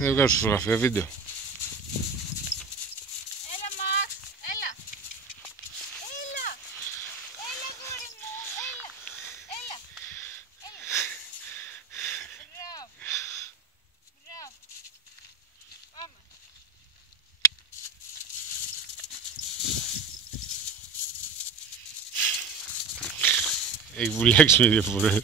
Δεν βγάζω φωτογραφία, βίντεο. Έλα Μαξ, έλα. Έλα. Έλα γόρι μου, έλα. Έλα. Έλα. Μπράβο. Μπράβο. Πάμε. Έχει βουλιάξει με δύο φορές.